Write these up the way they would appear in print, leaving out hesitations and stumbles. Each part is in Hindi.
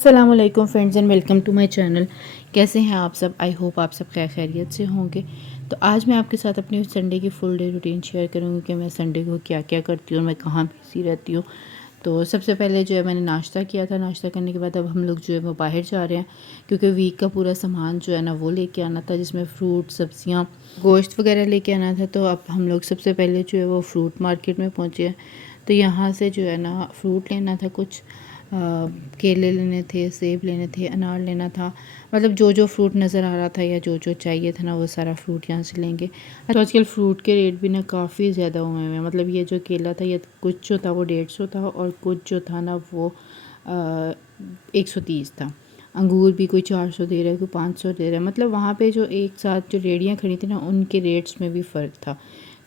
अस्सलामुअलैकुम friends and welcome to my channel. कैसे हैं आप सब? आई होप आप सब खैरियत से होंगे। तो आज मैं आपके साथ अपनी संडे की फुल डे रूटीन शेयर करूँगी कि मैं संडे को क्या क्या करती हूँ और मैं कहाँ बिजी रहती हूँ। तो सबसे पहले जो है मैंने नाश्ता किया था। नाश्ता करने के बाद अब हम लोग जो है वो बाहर जा रहे हैं क्योंकि वीक का पूरा सामान जो है ना वो लेके आना था, जिसमें फ्रूट, सब्जियाँ, गोश्त वगैरह लेके आना था। तो अब हम लोग सबसे पहले जो है वो फ्रूट मार्केट में पहुँचे हैं। तो यहाँ से जो है ना फ्रूट लेना था, कुछ केले लेने थे, सेब लेने थे, अनार लेना था। मतलब जो जो फ्रूट नज़र आ रहा था या जो जो चाहिए था ना वो सारा फ्रूट यहाँ से लेंगे। तो आजकल फ्रूट के रेट भी ना काफ़ी ज़्यादा हुए हैं। मतलब ये जो केला था, ये कुछ जो था वो 150 था और कुछ जो था ना वो 130 था। अंगूर भी कोई 400 दे रहा है, कोई 500 दे रहा है। मतलब वहाँ पे जो एक साथ जो रेडियाँ खड़ी थी ना उनके रेट्स में भी फ़र्क था।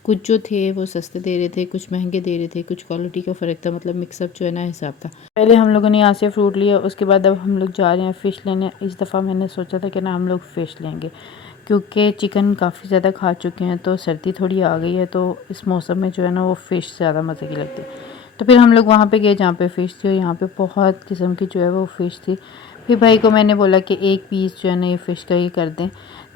कुछ जो थे वो सस्ते दे रहे थे, कुछ महंगे दे रहे थे, कुछ क्वालिटी का फ़र्क था। मतलब मिक्सअप जो है ना हिसाब था। पहले हम लोगों ने यहाँ से फ्रूट लिया, उसके बाद अब हम लोग जा रहे हैं फ़िश लेने। इस दफ़ा मैंने सोचा था कि ना हम लोग फ़िश लेंगे क्योंकि चिकन काफ़ी ज़्यादा खा चुके हैं, तो सर्दी थोड़ी आ गई है, तो इस मौसम में जो है ना वो फ़िश ज़्यादा मज़े की लगती है। तो फिर हम लोग वहाँ पे गए जहाँ पे फ़िश थी, और यहाँ पे बहुत किस्म की जो है वो फ़िश थी। फिर भाई को मैंने बोला कि एक पीस जो है ना ये फ़िश का ये कर दें।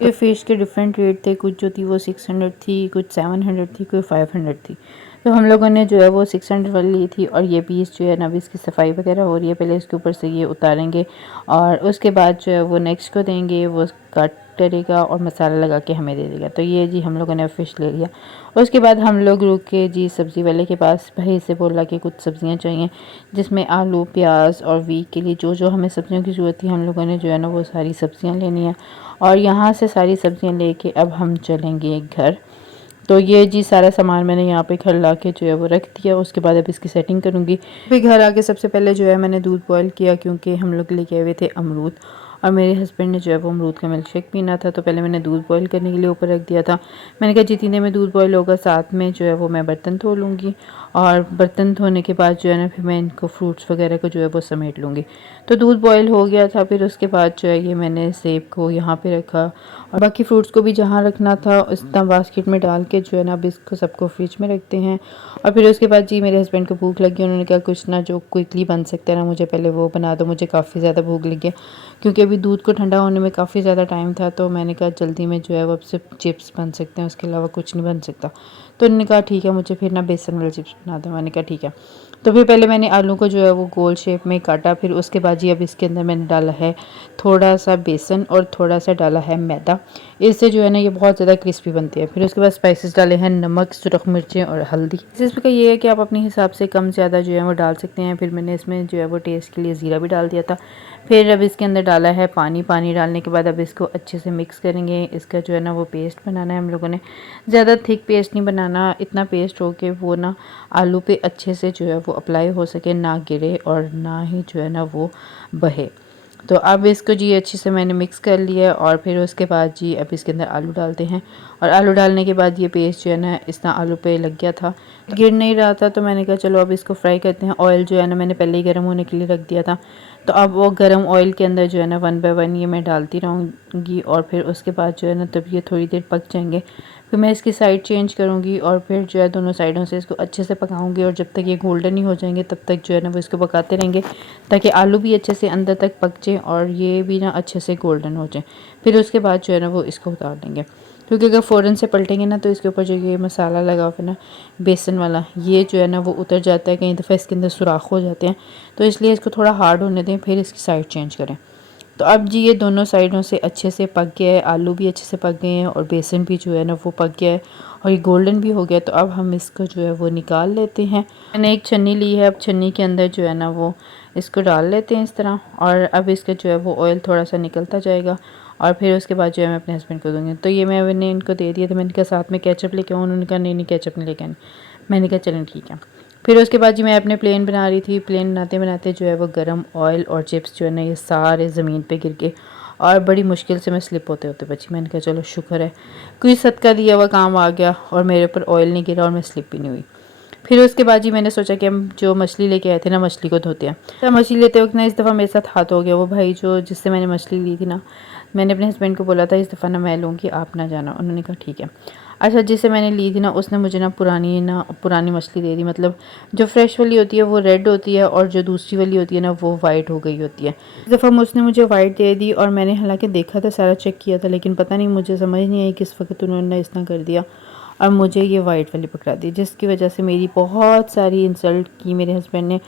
ये फ़िश के डिफरेंट रेट थे, कुछ जो थी वो 600 थी, कुछ 700 थी, कोई 500 थी। तो हम लोगों ने जो है वो 600 वाली ली थी। और ये पीस जो है ना अभी इसकी सफाई वगैरह हो रही है, पहले इसके ऊपर से ये उतारेंगे और उसके बाद जो है वो नेक्स्ट को देंगे, वो कट करेगा और मसाला लगा के हमें दे देगा। तो ये जी हम लोगों ने फ़िश ले लिया। उसके बाद हम लोग रुके जी सब्ज़ी वाले के पास। भाई से बोला कि कुछ सब्ज़ियाँ चाहिए, जिसमें आलू, प्याज और वीक के लिए जो जो हमें सब्ज़ियों की ज़रूरत थी हम लोगों ने जो है ना वो सारी सब्ज़ियाँ लेनी है। और यहाँ से सारी सब्ज़ियाँ लेके अब हम चलेंगे घर। तो ये जी सारा सामान मैंने यहाँ पे घर ला के जो है वो रख दिया। उसके बाद अब इसकी सेटिंग करूँगी। फिर घर आके सबसे पहले जो है मैंने दूध बॉयल किया, क्योंकि हम लोग लेके आए हुए थे अमरूद और मेरे हस्बैंड ने जो है वो अमरूद का मिल्क शेक पीना था। तो पहले मैंने दूध बॉयल करने के लिए ऊपर रख दिया था। मैंने कहा जितने में दूध बॉयल होगा साथ में जो है वो मैं बर्तन धो लूँगी, और बर्तन धोने के बाद जो है ना फिर मैं इनको फ्रूट्स वगैरह को जो है वो समेट लूँगी। तो दूध बॉयल हो गया था। फिर उसके बाद जो है ये मैंने सेब को यहाँ पे रखा और बाकी फ्रूट्स को भी जहाँ रखना था उस तरह बास्केट में डाल के जो है ना अब इसको सबको फ्रिज में रखते हैं। और फिर उसके बाद जी मेरे हस्बैंड को भूख लगी, उन्होंने कहा कुछ ना जो क्विकली बन सकता है ना मुझे पहले वो बना दो, मुझे काफ़ी ज़्यादा भूख लगी है। क्योंकि अभी दूध को ठंडा होने में काफ़ी ज़्यादा टाइम था, तो मैंने कहा जल्दी में जो है वो अब सिर्फ चिप्स बन सकते हैं, उसके अलावा कुछ नहीं बन सकता। तो उन्होंने कहा ठीक है, मुझे फिर ना बेसन वाले चिप्स बना दो। मैंने कहा ठीक है। तो फिर पहले मैंने आलू को जो है वो गोल शेप में काटा। फिर उसके बाद जी अब इसके अंदर मैंने डाला है थोड़ा सा बेसन और थोड़ा सा डाला है मैदा। इससे जो है ना ये बहुत ज़्यादा क्रिस्पी बनती है। फिर उसके बाद स्पाइसेस डाले हैं, नमक, सुरख मिर्चें और हल्दी। इसका ये है कि आप अपने हिसाब से कम ज़्यादा जो है वो डाल सकते हैं। फिर मैंने इसमें जो है वो टेस्ट के लिए ज़ीरा भी डाल दिया था। फिर अब इसके अंदर डाला है पानी। पानी डालने के बाद अब इसको अच्छे से मिक्स करेंगे। इसका जो है ना वो पेस्ट बनाना है हम लोगों ने। ज़्यादा थिक पेस्ट नहीं बनाना, इतना पेस्ट हो के वो ना आलू पे अच्छे से जो है वो अप्लाई हो सके, ना गिरे और ना ही जो है ना वो बहे। तो अब इसको जी अच्छे से मैंने मिक्स कर लिया। और फिर उसके बाद जी अब इसके अंदर आलू डालते हैं। और आलू डालने के बाद ये पेस्ट जो है ना इस तरह आलू पे लग गया था, तो गिर नहीं रहा था। तो मैंने कहा चलो अब इसको फ्राई करते हैं। ऑयल जो है ना मैंने पहले ही गर्म होने के लिए रख दिया था। तो अब वो गर्म ऑयल के अंदर जो है ना 1 बाय 1 ये मैं डालती रहूँगी। और फिर उसके बाद जो है ना तब ये थोड़ी देर पक जाएंगे। फिर मैं इसकी साइड चेंज करूँगी और फिर जो है दोनों साइडों से इसको अच्छे से पकाऊंगी। और जब तक ये गोल्डन नहीं हो जाएंगे तब तक जो है ना वो इसको पकाते रहेंगे, ताकि आलू भी अच्छे से अंदर तक पक जाए और ये भी ना अच्छे से गोल्डन हो जाए। फिर उसके बाद जो है ना वो इसको उतार देंगे, क्योंकि अगर फ़ौरन से पलटेंगे ना तो इसके ऊपर जो ये मसाला लगा हुआ है ना बेसन वाला, ये जो है ना वो उतर जाता है, कई दफ़ा इसके अंदर सुराख हो जाते हैं। तो इसलिए इसको थोड़ा हार्ड होने दें, फिर इसकी साइड चेंज करें। तो अब जी ये दोनों साइडों से अच्छे से पक गया है, आलू भी अच्छे से पक गए हैं और बेसन भी जो है ना वो पक गया है और ये गोल्डन भी हो गया। तो अब हम इसको जो है वो निकाल लेते हैं। मैंने एक छन्नी ली है, अब छन्नी के अंदर जो है ना वो इसको डाल लेते हैं इस तरह। और अब इसका जो है वो ऑयल थोड़ा सा निकलता जाएगा और फिर उसके बाद जो है मैं अपने हस्बैंड को दूँगी। तो ये मैंने इनको दे दिया। तो मैंने कहा साथ में केचप लेके आऊँ, उन्होंने कहा नहीं नहीं केचप नहीं लेके आनी। मैंने कहा चलें ठीक है। फिर उसके बाद जी मैं अपने प्लेन बना रही थी। प्लेन बनाते बनाते जो है वो गरम ऑयल और चिप्स जो है ना ये सारे ज़मीन पे गिर के और बड़ी मुश्किल से मैं स्लिप होते होते बची। मैंने कहा चलो शुक्र है कोई सदका दिया हुआ काम आ गया और मेरे ऊपर ऑयल नहीं गिरा और मैं स्लिप भी नहीं हुई। फिर उसके बाद जी मैंने सोचा कि हम जो मछली लेके आए थे ना मछली को धोते हैं। तो मछली लेते वक्त ना इस दफ़ा मेरे साथ हाथ हो गया। वो भाई जो जिससे मैंने मछली ली थी ना, मैंने अपने हस्बैंड को बोला था इस दफ़ा ना मैं लूँगी, आप ना जाना। उन्होंने कहा ठीक है। अच्छा, जिसे मैंने ली थी ना उसने मुझे ना पुरानी मछली दे दी। मतलब जो फ्रेश वाली होती है वो रेड होती है और जो दूसरी वाली होती है ना वो वाइट हो गई होती है। इस दफ़ा उसने मुझे वाइट दे दी और मैंने हालांकि देखा था, सारा चेक किया था, लेकिन पता नहीं मुझे समझ नहीं आई किस वक्त उन्होंने इस तरह कर दिया और मुझे ये वाइट वाली पकड़ा दी, जिसकी वजह से मेरी बहुत सारी इंसल्ट की मेरे हस्बैंड ने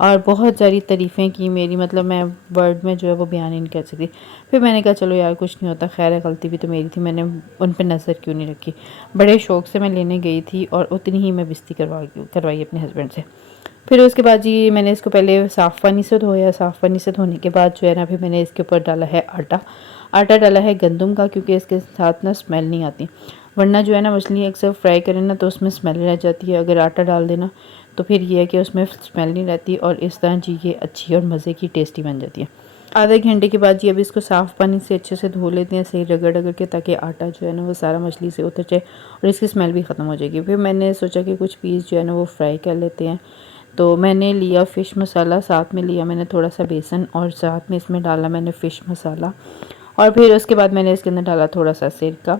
और बहुत सारी तारीफ़ें की मेरी। मतलब मैं वर्ड में जो है वो बयान ही नहीं कर सकती। फिर मैंने कहा चलो यार कुछ नहीं होता, खैर है, गलती भी तो मेरी थी, मैंने उन पर नज़र क्यों नहीं रखी। बड़े शौक़ से मैं लेने गई थी और उतनी ही मैं बेइज्जती करवाई अपने हस्बैंड से। फिर उसके बाद जी मैंने इसको पहले साफ़ पानी से धोया। साफ़ पानी से धोने के बाद जो है ना फिर मैंने इसके ऊपर डाला है आटा डाला है गंदम का, क्योंकि इसके साथ ना स्मेल नहीं आती, वरना जो है ना मछली अक्सर फ्राई करें ना तो उसमें स्मेल रह जाती है। अगर आटा डाल देना तो फिर ये है कि उसमें स्मेल नहीं रहती और इस तरह जी ये अच्छी और मज़े की टेस्टी बन जाती है। आधे घंटे के बाद जी अब इसको साफ़ पानी से अच्छे से धो लेते हैं, सही रगड़ के, ताकि आटा जो है ना वो सारा मछली से उतर जाए और इसकी स्मेल भी ख़त्म हो जाएगी। फिर मैंने सोचा कि कुछ पीस जो है ना वो फ्राई कर लेते हैं। तो मैंने लिया फ़िश मसाला, साथ में लिया मैंने थोड़ा सा बेसन और साथ में इसमें डाला मैंने फ़िश मसाला और फिर उसके बाद मैंने इसके अंदर डाला थोड़ा सा सिरका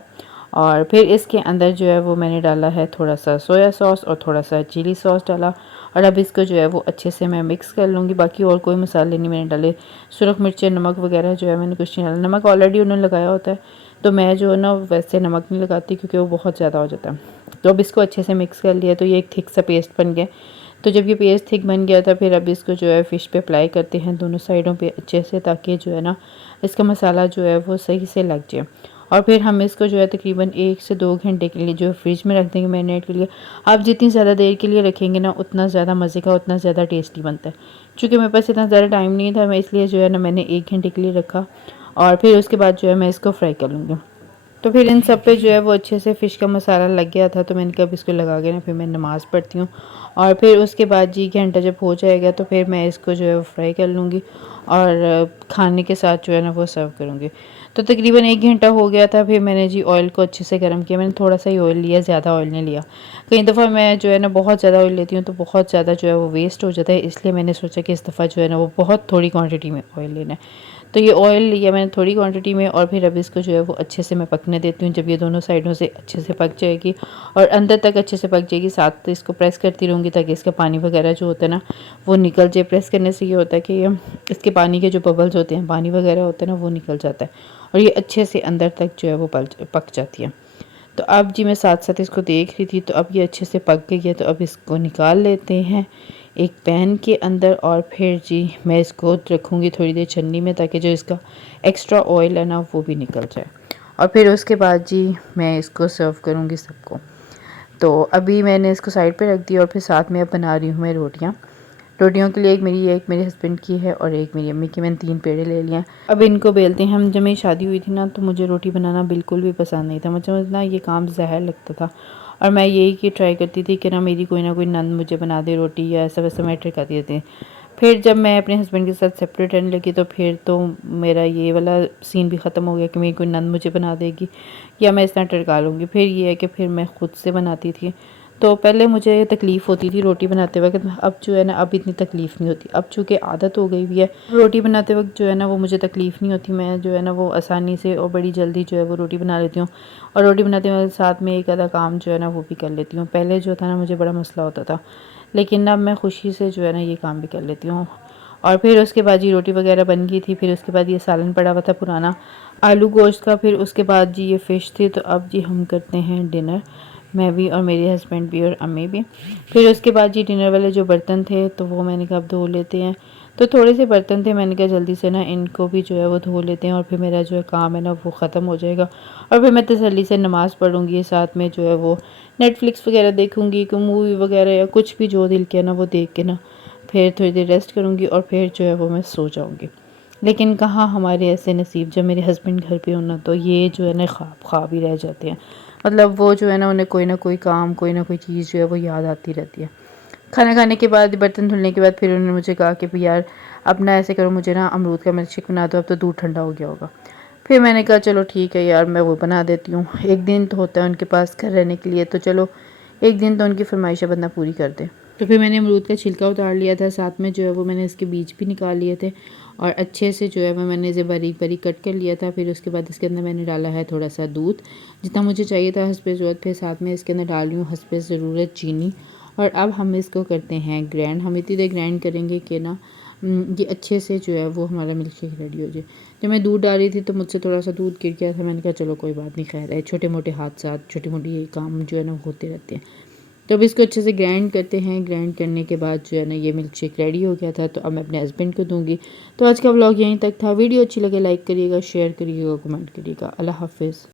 और फिर इसके अंदर जो है वो मैंने डाला है थोड़ा सा सोया सॉस और थोड़ा सा चिली सॉस डाला और अब इसको जो है वो अच्छे से मैं मिक्स कर लूँगी। बाकी और कोई मसाले नहीं मैंने डाले, सुरख मिर्चें, नमक वगैरह जो है मैंने कुछ नहीं डाला। नमक ऑलरेडी उन्होंने लगाया होता है तो मैं जो है ना वैसे नमक नहीं लगाती क्योंकि वो बहुत ज़्यादा हो जाता है। तो अब इसको अच्छे से मिक्स कर लिया तो ये एक थिक सा पेस्ट बन गया। तो जब ये पेस्ट थिक बन गया था फिर अब इसको जो है फ़िश पे अप्लाई करते हैं दोनों साइडों पे अच्छे से, ताकि जो है ना इसका मसाला जो है वो सही से लग जाए। और फिर हम इसको जो है तकरीबन 1 से 2 घंटे के लिए जो फ्रिज में रख देंगे मैरिनेट के लिए। आप जितनी ज़्यादा देर के लिए रखेंगे ना उतना ज़्यादा मज़े का, उतना ज़्यादा टेस्टी बनता है। चूँकि मेरे पास इतना ज़्यादा टाइम नहीं था, मैं इसलिए जो है ना मैंने 1 घंटे के लिए रखा और फिर उसके बाद जो है मैं इसको फ्राई कर लूँगी। तो फिर इन सब पे जो है वो अच्छे से फ़िश का मसाला लग गया था, तो मैंने कहा अब इसको लगा के ना फिर मैं नमाज़ पढ़ती हूँ और फिर उसके बाद जी घंटा जब हो जाएगा तो फिर मैं इसको जो है वो फ्राई कर लूँगी और खाने के साथ जो है ना वो सर्व करूँगी। तो तकरीबन 1 घंटा हो गया था, फिर मैंने जी ऑयल को अच्छे से गर्म किया। मैंने थोड़ा सा ही ऑयल लिया, ज़्यादा ऑयल नहीं लिया। कई दफ़ा मैं जो है ना बहुत ज़्यादा ऑयल लेती हूँ तो बहुत ज़्यादा जो है वो वेस्ट हो जाता है, इसलिए मैंने सोचा कि इस दफ़ा जो है ना वो बहुत थोड़ी क्वांटिटी में ऑयल लेना है। तो ये ऑयल लिया मैंने थोड़ी क्वांटिटी में और फिर अब इसको जो है वो अच्छे से मैं पकने देती हूँ। जब ये दोनों साइडों से अच्छे से पक जाएगी और अंदर तक अच्छे से पक जाएगी, साथ तो इसको प्रेस करती रहूँगी ताकि इसका पानी वगैरह जो होता है ना वो निकल जाए। प्रेस करने से ये होता है कि इसके पानी के जो बबल्स होते हैं, पानी वगैरह होता है ना, वो निकल जाता है और ये अच्छे से अंदर तक जो है वो पक जाती है। तो अब जी मैं साथ साथ इसको देख रही थी, तो अब ये अच्छे से पक गई है। तो अब इसको निकाल लेते हैं एक पैन के अंदर और फिर जी मैं इसको रखूँगी थोड़ी देर छन्नी में, ताकि जो इसका एक्स्ट्रा ऑयल है ना वो भी निकल जाए और फिर उसके बाद जी मैं इसको सर्व करूँगी सबको। तो अभी मैंने इसको साइड पे रख दिया और फिर साथ में अब बना रही हूँ मैं रोटियों के लिए, एक मेरे हस्बैंड की है और एक मेरी अम्मी की। मैंने 3 पेड़े ले लिए हैं, अब इनको बेलते हैं। जब मेरी शादी हुई थी ना तो मुझे रोटी बनाना बिल्कुल भी पसंद नहीं था, मुझे ना ये काम ज़हर लगता था और मैं यही कि ट्राई करती थी कि मेरी कोई ना कोई नंद मुझे बना दे रोटी या ऐसा वैसा मैं ट्राई करती थी। फिर जब मैं अपने हस्बैंड के साथ सेपरेट रहने लगी तो फिर तो मेरा ये वाला सीन भी ख़त्म हो गया कि मेरी कोई नंद मुझे बना देगी या मैं इस तरह टरका लूँगी। फिर ये है कि फिर मैं ख़ुद से बनाती थी। तो पहले मुझे तकलीफ़ होती थी रोटी बनाते वक्त, अब जो है ना अब इतनी तकलीफ़ नहीं होती। अब चूँकि आदत हो गई हुई है, रोटी बनाते वक्त जो है ना वो मुझे तकलीफ़ नहीं होती। मैं जो है ना वो आसानी से और बड़ी जल्दी जो है वो रोटी बना लेती हूँ और रोटी बनाते वक्त साथ में एक आधा काम जो है ना वो भी कर लेती हूँ। पहले जो था ना मुझे बड़ा मसला होता था, लेकिन अब मैं ख़ुशी से जो है ना ये काम भी कर लेती हूँ। और फिर उसके बाद जी रोटी वगैरह बन गई थी। फिर उसके बाद ये सालन पड़ा हुआ था पुराना आलू गोश्त का। फिर उसके बाद जी ये फ़िश थी। तो अब जी हम करते हैं डिनर, मैं भी और मेरे हस्बैंड भी और अम्मी भी। फिर उसके बाद जी डिनर वाले जो बर्तन थे तो वो मैंने कहा अब धो लेते हैं। तो थोड़े से बर्तन थे, मैंने कहा जल्दी से ना इनको भी जो है वो धो लेते हैं और फिर मेरा जो है काम है ना वो ख़त्म हो जाएगा और फिर मैं तसल्ली से नमाज़ पढ़ूँगी। साथ में जो है वो नेटफ्लिक्स वगैरह देखूँगी, कोई मूवी वगैरह या कुछ भी जो दिल किया ना वो देख के ना फिर थोड़ी देर रेस्ट करूँगी और फिर जो है वो मैं सो जाऊँगी। लेकिन कहाँ हमारे ऐसे नसीब, जब मेरे हस्बैंड घर पे होना तो ये जो है ना ख्वाब ही रह जाते हैं। मतलब वो जो है ना उन्हें कोई ना कोई काम, कोई ना कोई चीज़ जो है वो याद आती रहती है। खाना खाने के बाद, बर्तन धुलने के बाद फिर उन्होंने मुझे कहा कि भाई यार अब ना ऐसे करो, मुझे ना अमरूद का मिल्क शेक बना दो, अब तो दूध ठंडा हो गया होगा। फिर मैंने कहा चलो ठीक है यार मैं वो बना देती हूँ। एक दिन तो होता है उनके पास घर रहने के लिए, तो चलो एक दिन तो उनकी फरमाइशें बंदा पूरी कर दे। तो फिर मैंने अमरूद का छिलका उतार लिया था, साथ में जो है वो मैंने इसके बीज भी निकाल लिए थे और अच्छे से जो है वो मैंने इसे बारीक बारीक कट कर लिया था। फिर उसके बाद इसके अंदर मैंने डाला है थोड़ा सा दूध, जितना मुझे चाहिए था हस्बे ज़रूरत। फिर साथ में इसके अंदर डाल रही हूँ हस्बे ज़रूरत चीनी। और अब हम इसको करते हैं ग्राइंड। हम इतनी देर ग्राइंड करेंगे कि ना ये अच्छे से जो है वो हमारा मिल्क शेक रेडी हो जाए। जब मैं दूध डाल रही थी तो मुझसे थोड़ा सा दूध गिर गया था। मैंने कहा चलो कोई बात नहीं, खैर है, छोटे मोटे हादसा, छोटी मोटी ये काम जो है ना होते रहते हैं। तो अब इसको अच्छे से ग्राइंड करते हैं। ग्राइंड करने के बाद जो है ना ये मिल्क शेक रेडी हो गया था। तो अब मैं अपने हस्बैंड को दूंगी। तो आज का व्लॉग यहीं तक था। वीडियो अच्छी लगे लाइक करिएगा, शेयर करिएगा, कमेंट करिएगा। अल्लाह हाफिज़।